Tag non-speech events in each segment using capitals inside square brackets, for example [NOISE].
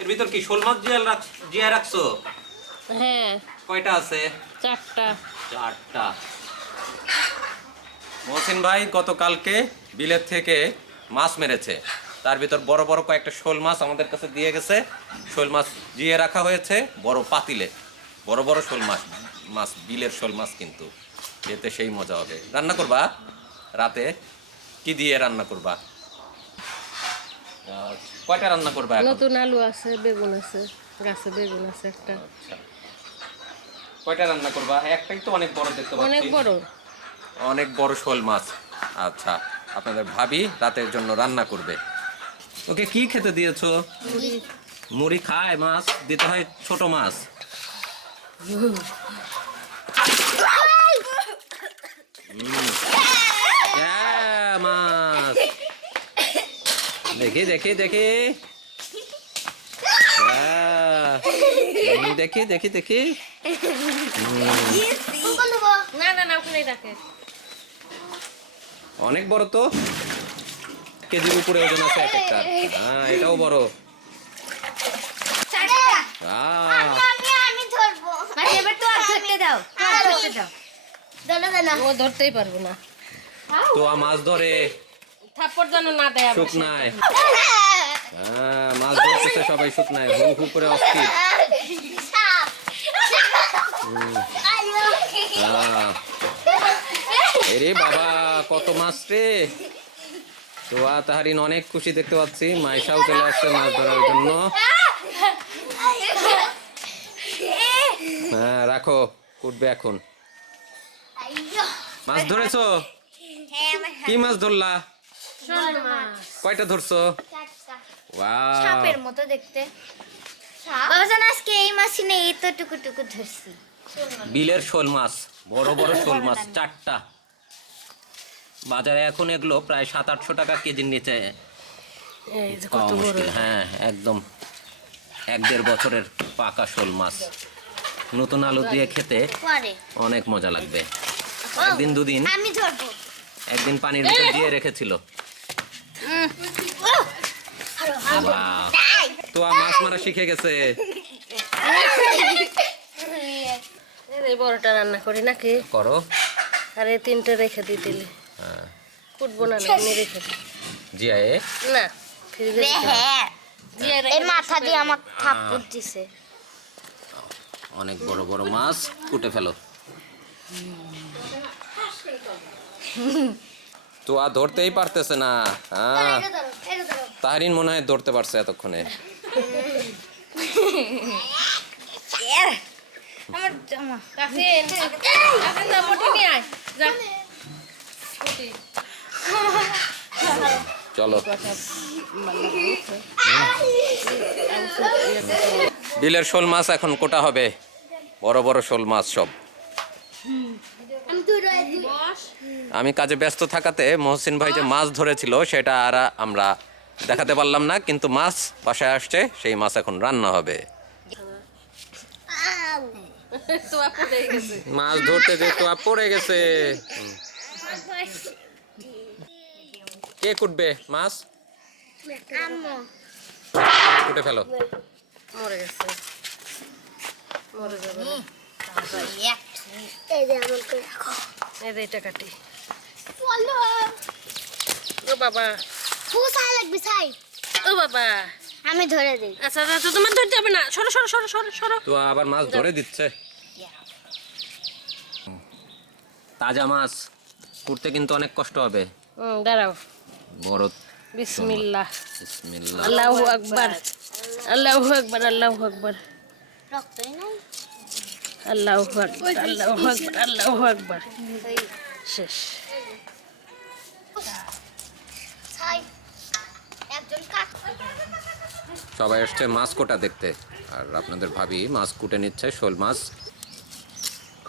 এর ভিতর কি শোল মাছ জিয়াল রাখ জিয়া রাখছো? হ্যাঁ। কয়টা আছে? চারটা। চারটা। মহসিন ভাই গতকালকে বিলের থেকে মাছ মেরেছে। তার ভিতর বড় বড় কয়েকটা শোল মাছ আমাদের কাছে দিয়ে গেছে। শোল মাছ জিয়ে রাখা হয়েছে বড় পাতিলে। বড় বড় শোল মাছ মাছ বিলের শোল মাছ কিন্তু। এতে সেই মজা হবে। রান্না করবা? রাতে কি দিয়ে রান্না করবা? আহ, কয়টা রান্না করবা এখন? নতুন আলু আছে বেগুন আছে গাছে বেগুন আছে একটা। আচ্ছা। কয়টা রান্না করবা? একটাই তো অনেক বড় দেখতে অনেক বড়। অনেক বড় শোল মাছ। আচ্ছা আপনাদের ভাবি রাতের জন্য রান্না করবে। ওকে কি খেতে দিয়েছ? মুড়ি। খায় মাছ? দিতে হয় ছোট মাছ। হুম। হ্যাঁ, মাছ দেখি দেখি দেখি। দেখি দেখি দেখি। না না না ওখানেই রাখে। অনেক বড় তো। কেজির উপরে ওজন আছে এক একটা। হ্যাঁ এটাও বড়। আহ, ও ধরতেই পারব না। তোয়া মাছ ধরে। থাপ্পড় যেন না দেয় শুকনায়। হ্যাঁ মাছ ধরতেছে সবাই শুকনায়। হু হু করে অস্থির। এরে বাবা কত মাছ রে। তোয়া তাহারিন অনেক খুশি দেখতে পাচ্ছি। মাইশাও চলে আসছে মাছ ধরার জন্য। হ্যাঁ রাখো উঠবে এখন। মাছ ধরেছো? কি মাছ ধরলা। কয়টা ধরছো? সাপের মতো দেখতে। বাবা জান আজকে এই নেই এই তো টুকু টুকু ধরছি। বিলের শোল মাছ বড় বড় শোল মাছ চারটা। বাজারে এখন এগুলো প্রায় সাত আটশো টাকা কেজির নিচে। পাওয়া মুশকিল হ্যাঁ একদম। এক দেড় বছরের পাকা শোল মাছ। নতুন আলু দিয়ে খেতে অনেক মজা লাগবে। একদিন দুদিন। একদিন পানির ভিতর দিয়ে রেখেছিল! তো মাছ মারা শিখে গেছে। এই বড়টা রান্না করি নাকি? করো। আর এই তিনটে রেখে দিই দিলে হ্যাঁ। কুটবো না না, এমনি রেখে দিই জিয়ায়ে না ফ্রিজে রেখে এই মাথা দিয়ে আমার থাপ্পড় দিছে। অনেক বড় বড় মাছ কুটে ফেলো। [LAUGHS] তো আর ধরতেই পারতেছে না। হ্যাঁ। তাহারিন মনে হয় ধরতে পারছে এতক্ষণে। আমার জামা। কাছে কাছে না বটি নিয়ে আয়। যা। চলো। বিলের শোল মাছ এখন কোটা হবে। বড় বড় শোল মাছ সব। আমি কাজে ব্যস্ত থাকাতে মহসিন ভাই যে মাছ ধরেছিল সেটা আর আমরা দেখাতে পারলাম না কিন্তু মাছ বাসায় আসছে সেই মাছ এখন রান্না হবে। তো আপু গেছে। মাছ ধরতে যে তো পড়ে গেছে। কে কুটবে? মাছ? কুটে ফেলো। মরে গেছে। মরে যাবে। এই যে আমার করে এই যে এটা কাটি। বলো। ও বাবা। ফুসাই লাগবে ছাই। ও বাবা। আমি ধরে দিই। আচ্ছা আচ্ছা তোমার ধরতে হবে না। সরো সরো সরো সরো সরো। তো আবার মাছ ধরে। দিচ্ছে? তাজা মাছ কুটতে কিন্তু অনেক কষ্ট হবে। হুম দাঁড়াও। বড় বিসমিল্লাহ। বিসমিল্লাহ। আল্লাহু আকবার। আল্লাহু আকবার আল্লাহু আকবার। রক্তই নাই? আল্লাহু আকবার আল্লাহু আকবার আল্লাহু শেষ। সবাই আসছে মাছ কোটা দেখতে। আর আপনাদের ভাবি মাছ কুটে নিচ্ছে শোল মাছ।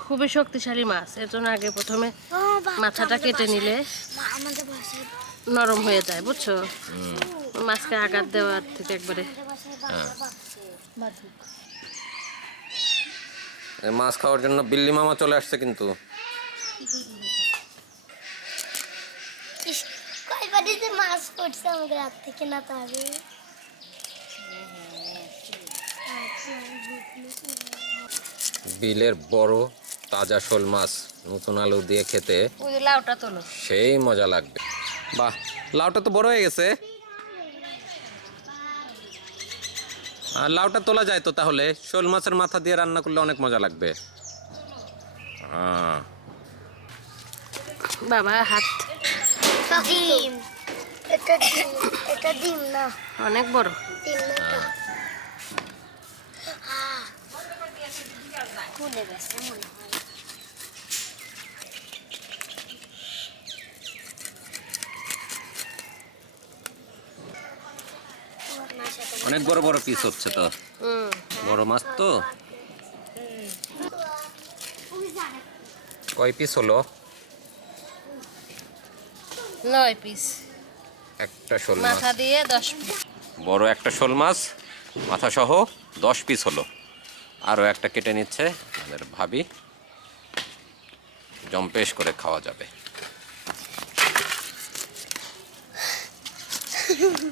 খুবই শক্তিশালী মাছ এর জন্য আগে প্রথমে মাথাটা কেটে নিলে নরম হয়ে যায় বুঝছ? মাছকে আঘাত দেওয়ার থেকে একবারে আমাদের মাছ খাওয়ার জন্য বিল্লি মামা চলে আসছে কিন্তু। বিলের বড় তাজা শোল মাছ নতুন আলু দিয়ে খেতে লাউটা সেই মজা লাগবে। বাহ লাউটা তো বড় হয়ে গেছে। লাউটা তোলা যায় তো তাহলে? শোল মাছের মাথা দিয়ে রান্না করলে অনেক মজা লাগবে। বাবা হাত। ডিম। এটা ডিম। এটা ডিম না। অনেক বড়। ডিম না এটা। খুলে গেছে মনে অনেক বড় বড় পিস হচ্ছে তো। বড় মাছ তো। কয় পিস হলো? নয় পিস একটা শোল মাছ। মাথা দিয়ে দশ পিস বড় একটা শোল মাছ মাথা সহ দশ পিস হলো। আরও একটা কেটে নিচ্ছে আমাদের ভাবি। জম্পেশ করে খাওয়া যাবে। [LAUGHS]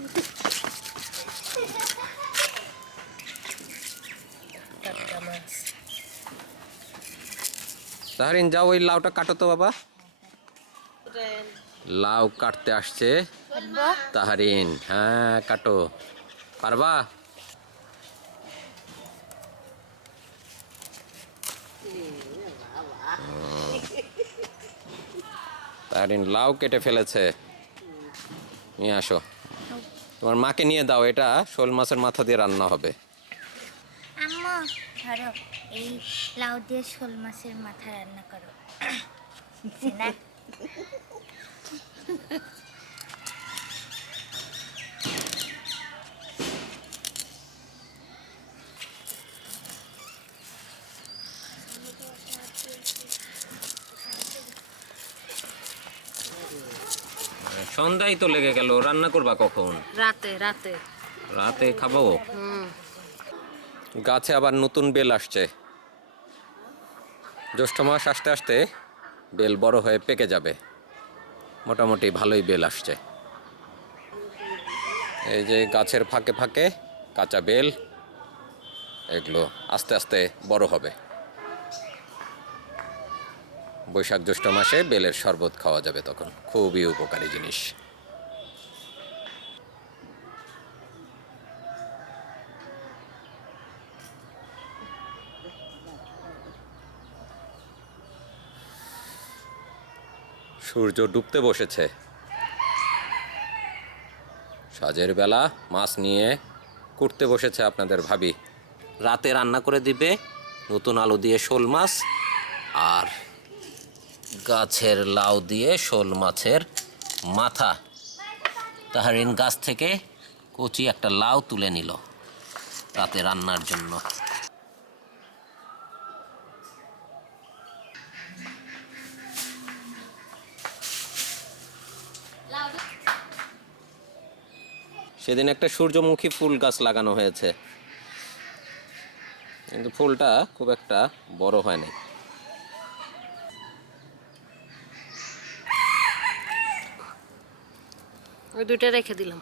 তাহারিন যাও ওই লাউটা কাটো তো বাবা। লাউ কাটতে আসছে। তাহারিন হ্যাঁ কাটো। পারবা? তাহারিন লাউ কেটে ফেলেছে। নিয়ে আসো। তোমার মাকে নিয়ে দাও এটা শোল মাছের মাথা দিয়ে রান্না হবে। এই লাউ দিয়ে শোল মাছের মাথা রান্না করো। না? সন্ধ্যায় তো লেগে গেল রান্না করবা কখন? রাতে রাতে। রাতে খাব? হুম। গাছে আবার নতুন বেল আসছে। জ্যৈষ্ঠ মাস আসতে আসতে বেল বড় হয়ে পেকে যাবে। মোটামুটি ভালোই বেল আসছে। এই যে গাছের ফাঁকে ফাঁকে কাঁচা বেল, এগুলো আস্তে আস্তে বড় হবে। বৈশাখ জ্যৈষ্ঠ মাসে বেলের শরবত খাওয়া যাবে তখন। খুবই উপকারী জিনিস। সূর্য ডুবতে বসেছে। সাজের বেলা মাছ নিয়ে কুটতে বসেছে আপনাদের ভাবি। রাতে রান্না করে দিবে, নতুন আলু দিয়ে শোল মাছ আর গাছের লাউ দিয়ে শোল মাছের মাথা। তাহারিন গাছ থেকে কচি একটা লাউ তুলে নিল রাতে রান্নার জন্য। সেদিন একটা সূর্যমুখী ফুল গাছ লাগানো হয়েছে। কিন্তু ফুলটা খুব একটা বড় হয়নি। ওই দুইটা রেখে দিলাম।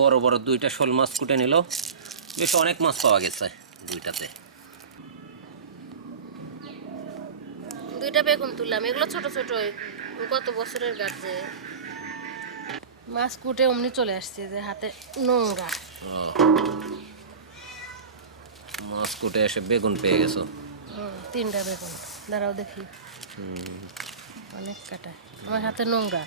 বড় বড় দুইটা শোল মাছ কুটে নিল। বেশ অনেক মাছ পাওয়া গেছে দুইটাতে। দুইটা বেগুন তুললাম। এগুলো ছোট ছোট কত বছরের গাছ। মাছ কুটে অমনি চলে আসছে যে হাতে নোংরা। ও। মাছ কুটে এসে বেগুন পেয়ে গেছো? তিনটা বেগুন। দাঁড়াও দেখি। অনেক কাটা। আমার হাতে নোংরা।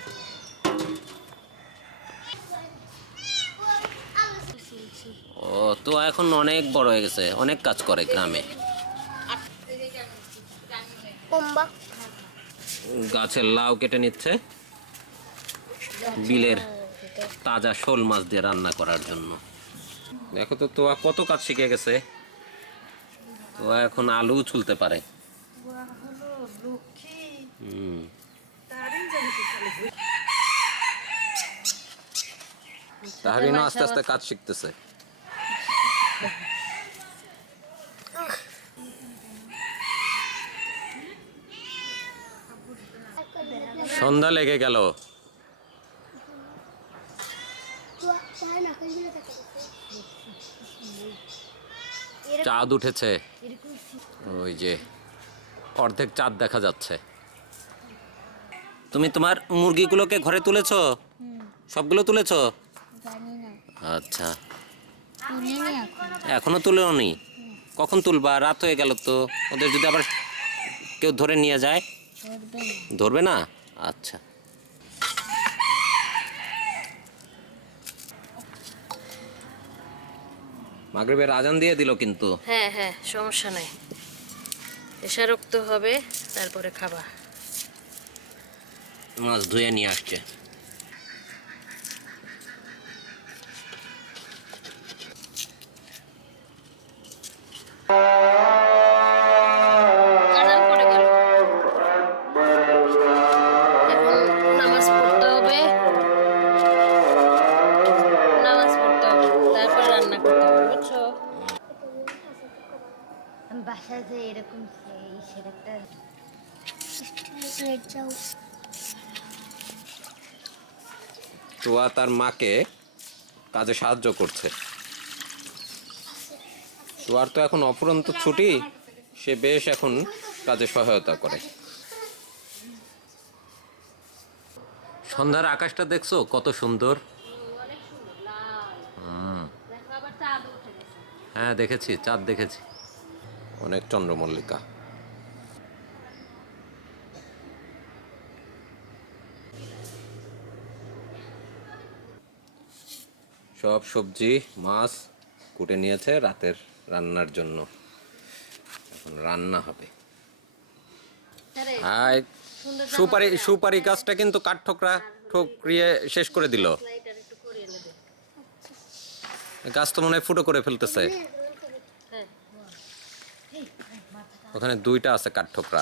ও তো এখন অনেক বড় হয়ে গেছে। অনেক কাজ করে গ্রামে। কুম্বা। গাছের লাউ কেটে নিচ্ছে। বিলের তাজা শোল মাছ দিয়ে রান্না করার জন্য। দেখো তো তোয়া কত কাজ শিখে গেছে। তোয়া এখন আলু ছুলতে পারে। হুম। তাহারিনও আস্তে আস্তে কাজ শিখতেছে। সন্ধ্যা লেগে গেল। চাঁদ উঠেছে। ওই যে, অর্ধেক চাঁদ দেখা যাচ্ছে। তুমি তোমার মুরগিগুলোকে ঘরে তুলেছো? সবগুলো তুলেছো? আচ্ছা। এখনও তুলেওনি কখন তুলবা? রাত হয়ে গেল তো। ওদের যদি আবার কেউ ধরে নিয়ে যায়? ধরবে না? আচ্ছা। মাগরিবের আজান দিয়ে দিল কিন্তু। হ্যাঁ হ্যাঁ সমস্যা নাই। এসারক্ত হবে তারপরে খাবা। মাছ ধুয়ে নিয়ে আসছে। বাসায় যে এরকম তোয়া তার মাকে কাজে সাহায্য করছে। তোয়ার তো এখন অফুরন্ত ছুটি, সে বেশ এখন কাজে সহায়তা করে। সন্ধ্যার আকাশটা দেখছ? কত সুন্দর। হ্যাঁ দেখেছি, চাঁদ দেখেছি। অনেক চন্দ্রমল্লিকা। সব সবজি মাছ কুটে নিয়েছে রাতের রান্নার জন্য। এখন রান্না হবে। আর সুপারি সুপারি গাছটা কিন্তু কাঠ ঠোকরা ঠোকরিয়ে শেষ করে দিল। গাছ তো মনে হয় ফুটো করে ফেলতেছে হ্যাঁ ওখানে দুইটা আছে কাঠ ঠোকরা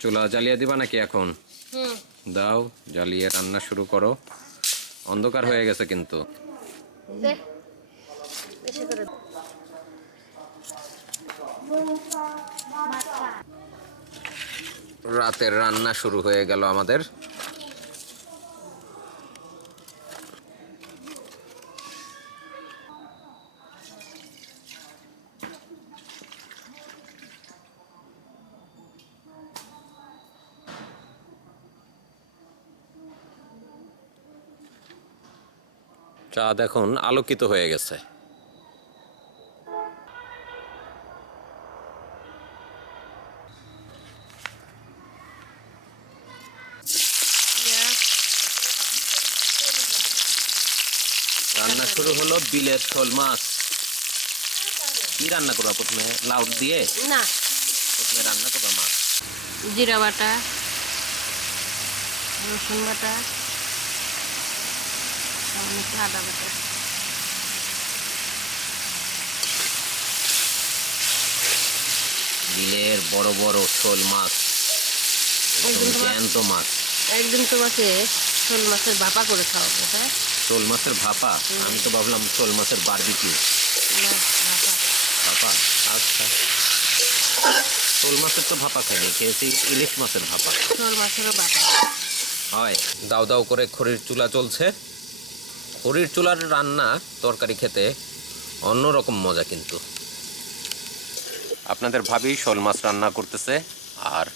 চুলা জ্বালিয়ে দিবা নাকি এখন? দাও জ্বালিয়ে রান্না শুরু করো। অন্ধকার হয়ে গেছে কিন্তু। রাতের রান্না শুরু হয়ে গেল আমাদের। চাঁদ এখন আলোকিত হয়ে গেছে। রান্না শুরু হলো বিলের শোল মাছ। কি রান্না করবা প্রথমে? লাউ দিয়ে? না। প্রথমে রান্না করবা মাছ। জিরা বাটা রসুন বাটা সামান্য একটু আদা বাটা বিলের বড় বড় শোল মাছ জ্যান্ত মাছ। একদিন তোমাকে শোল মাছের ভাপা করে খাওয়াবো হ্যাঁ? শোল মাছের ভাপা? আমি তো ভাবলাম শোল মাছের বারবিকিউ ভাপা। আচ্ছা। শোল মাছের তো ভাপা খাইনি খেয়েছি ইলিশ মাছের ভাপা। শোল মাছেরও ভাপা। হয়। দাও দাও করে খড়ির চুলা চলছে। খড়ির চুলার রান্না তরকারি খেতে অন্যরকম মজা কিন্তু। আপনাদের ভাবি শোল মাছ রান্না করতেছে আর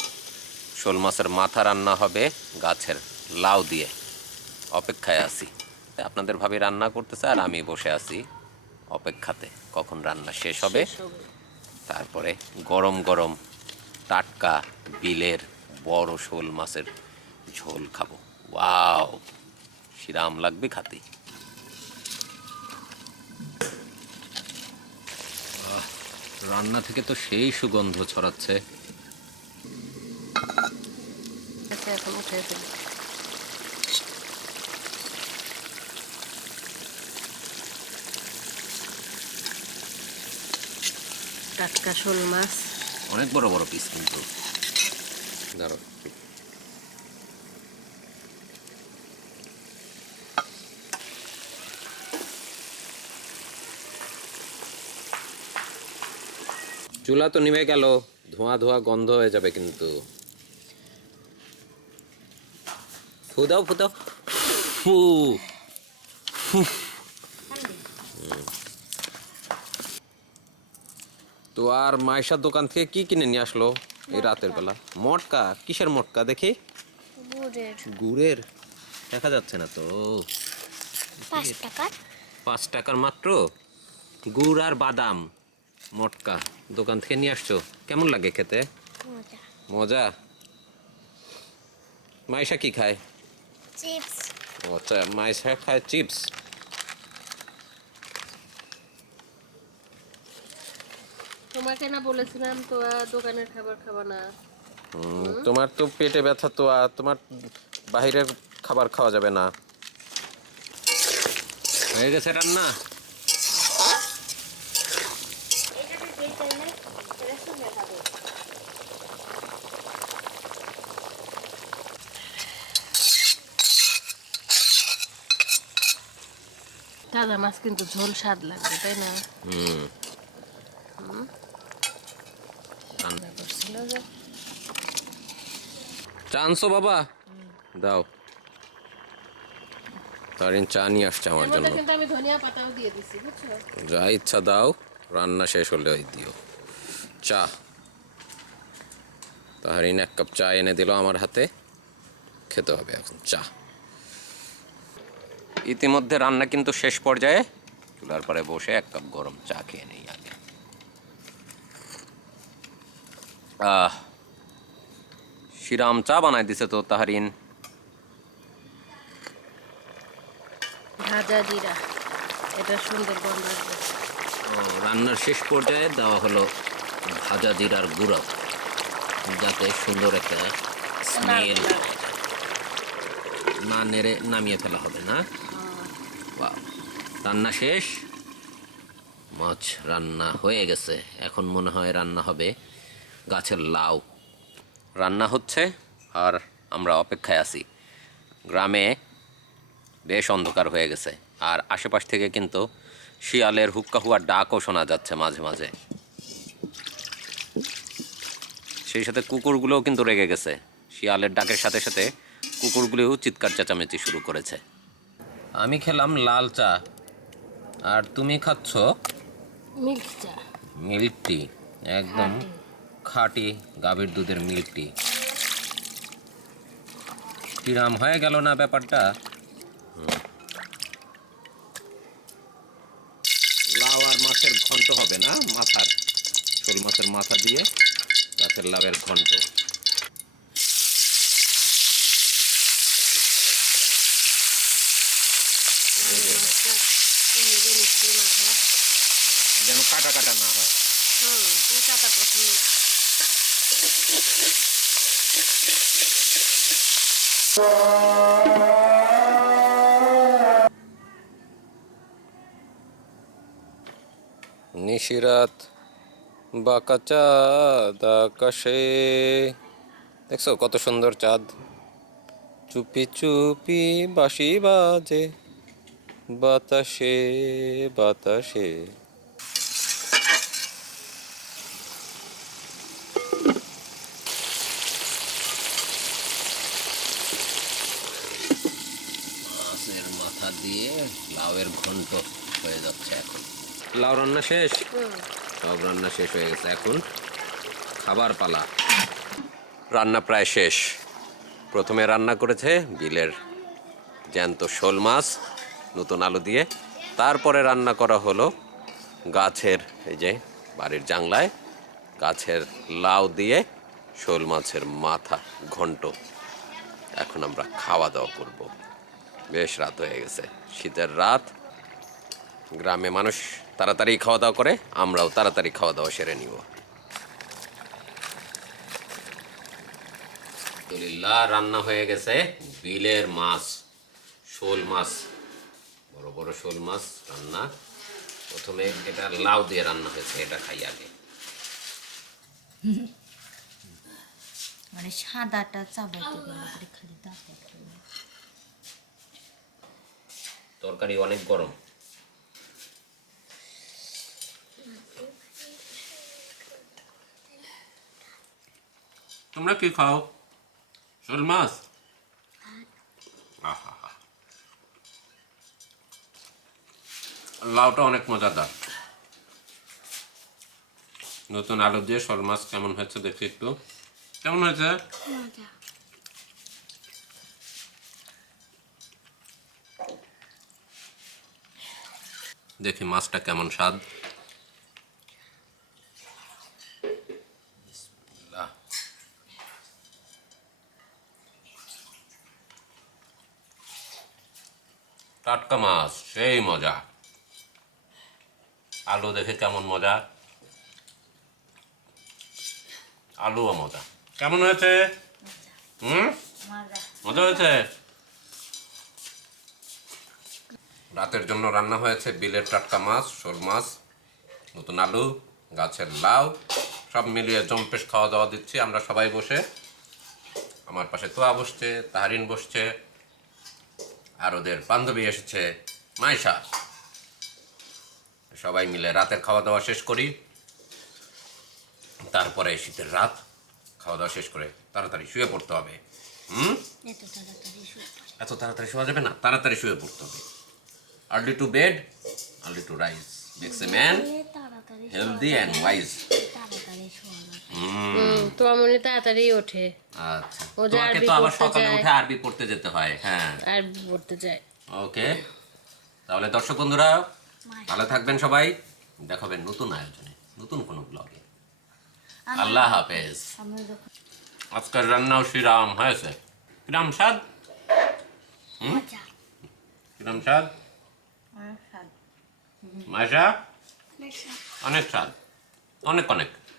শোল মাছের মাথা রান্না হবে গাছের লাউ দিয়ে। অপেক্ষায় আছি। আপনাদের ভাবি রান্না করতেছে আর আমি বসে আছি অপেক্ষাতে কখন রান্না শেষ হবে। তারপরে গরম গরম টাটকা বিলের বড় শোল মাছের ঝোল খাব। ওয়াও শিরাম লাগবে খাতে। রান্না থেকে তো সেই সুগন্ধ ছড়াচ্ছে। আচ্ছা এখন উঠে ফেলি টাটকা শোল মাছ। অনেক বড় বড় পিস কিন্তু। দাঁড়ো চুলা তো নিভে গেল। ধোঁয়া ধোঁয়া গন্ধ হয়ে যাবে কিন্তু। ফু দাও ফু তো আর মাইশার দোকান থেকে কি কিনে নিয়ে আসলো এই রাতের বেলা? মটকা? কিসের মটকা? দেখি। গুড়ের। দেখা যাচ্ছে না তো। পাঁচ টাকা পাঁচ টাকার মাত্র। গুড় আর বাদাম। মটকা দোকান থেকে নিয়ে আসছো? কেমন লাগে খেতে? মজা। মজা? মাইশা কি খায়? চিপস। ও আচ্ছা মাইশা খায় চিপস? তোমাকে না বলেছিলাম তো দোকানের খাবার খাবা না। তোমার তো পেটে ব্যথা তো আর তোমার বাইরের খাবার খাওয়া যাবে না। হয়ে গেছে রান্না? তাজা মাছ কিন্তু ঝোল স্বাদ লাগবে তাই না? হুম। রান্না চা বাবা? দাও। তারিন চা নিয়ে আসছে আমার জন্য। যা ইচ্ছা দাও রান্না শেষ হলে ওই দিও। চা। তাহারিন এক কাপ চা এনে দিল আমার হাতে। খেতে হবে এখন চা। ইতিমধ্যে রান্না কিন্তু শেষ পর্যায়ে চুলার পরে বসে এক কাপ গরম চা খেয়ে নেই আগে। আহ শ্রীরাম চা বানাই দিছে তো তাহারিন। ভাজা জিরা এটা সুন্দর গন্ধ ও, রান্নার শেষ পর্যায়ে দেওয়া হলো ভাজা জিরার গুঁড়ো যাতে সুন্দর একটা স্মেল না নেড়ে নামিয়ে ফেলা হবে না। রান্না শেষ? মাছ রান্না হয়ে গেছে। এখন মনে হয় রান্না হবে গাছের লাউ। রান্না হচ্ছে আর আমরা অপেক্ষায় আছি। গ্রামে বেশ অন্ধকার হয়ে গেছে। আর আশেপাশ থেকে কিন্তু শিয়ালের হুক্কা হুয়ার ডাকও শোনা যাচ্ছে মাঝে মাঝে। সেই সাথে কুকুরগুলোও কিন্তু রেগে গেছে। শিয়ালের ডাকের সাথে সাথে কুকুরগুলোও চিৎকার চেঁচামেচি শুরু করেছে। আমি খেলাম লাল চা। আর তুমি খাচ্ছ? মিল্ক চা। মিল্ক টি একদম খাঁটি। গাভীর দুধের মিল্ক টি। কিরাম হয়ে গেল না ব্যাপারটা? লাউ আর মাছের ঘন্ট হবে না মাথার? শোল মাছের মাথা দিয়ে গাছের লাভের ঘন্ট ভেজে নিচ্ছি মাথা যেন কাটা কাটা না হয় হুম তুমি কাটা পছন্দ নিশিরাত বাঁকা চাঁদ আকাশে। দেখছ কত সুন্দর চাঁদ? চুপি চুপি বাঁশি বাজে, বাতাসে বাতাসে। মাথা দিয়ে লাউয়ের ঘন্ট। লাউ রান্না শেষ? সব রান্না শেষ হয়ে গেছে এখন খাবার পালা। রান্না প্রায় শেষ। প্রথমে রান্না করেছে বিলের জ্যান্ত শোল মাছ নতুন আলু দিয়ে। তারপরে রান্না করা হলো গাছের এই যে বাড়ির জাংলায় গাছের লাউ দিয়ে শোল মাছের মাথা ঘন্ট। এখন আমরা খাওয়া দাওয়া করব। বেশ রাত হয়ে গেছে। শীতের রাত। গ্রামে মানুষ তাড়াতাড়ি খাওয়া দাওয়া করে আমরাও তাড়াতাড়ি খাওয়া দাওয়া সেরে নিব। আলহামদুলিল্লাহ রান্না হয়ে গেছে বিলের মাছ শোল মাছ বড় বড় শোল মাছ রান্না। প্রথমে এটা লাউ দিয়ে রান্না হয়েছে এটা খাই আগে। মানে সাদাটা চাবাইতে খালি তরকারি অনেক গরম। তোমরা কি খাও? শোল মাছ? লাউটা অনেক মজাদার। নতুন আলু দিয়ে শোল মাছ কেমন হয়েছে দেখি একটু। কেমন হয়েছে? দেখি মাছটা কেমন স্বাদ। টাটকা মাছ সেই মজা। আলু দেখে কেমন মজা? আলুও মজা। কেমন হয়েছে? হুম? মজা। মজা হয়েছে? রাতের জন্য রান্না হয়েছে বিলের টাটকা মাছ শোল মাছ নতুন আলু গাছের লাউ সব মিলিয়ে জম্পেশ খাওয়া দাওয়া দিচ্ছি আমরা সবাই বসে। আমার পাশে তোয়া বসছে তাহারিন বসছে। আর ওদের বান্ধবী এসেছে মাইশা। সবাই মিলে রাতের খাওয়া দাওয়া শেষ করি। তারপরে শীতের রাত খাওয়া দাওয়া শেষ করে তাড়াতাড়ি শুয়ে পড়তে হবে। হুম? এত তাড়াতাড়ি শুয়ে এত তাড়াতাড়ি শোয়া যাবে না তাড়াতাড়ি শুয়ে পড়তে হবে। Early to bed early to rise makes a man healthy and wise. তাড়াতাড়ি শোয়া হুম। তাড়াতাড়ি ওঠে। আচ্ছা। তোমাকে তো আবার সকালে উঠে আরবি পড়তে যেতে হয় হ্যাঁ। আর পড়তে যায়। ওকে। তাহলে দর্শক বন্ধুরা ভালো থাকবেন সবাই। দেখাবেন নতুন আয়োজনে নতুন কোনো ব্লগে আল্লাহ হাফেজ। আজকের রান্নাও শ্রীরাম হয়েছে? কিরাম স্বাদ? মজা কিরাম স্বাদ? মাসা অনেক স্বাদ। অনেক স্বাদ। অনেক অনেক।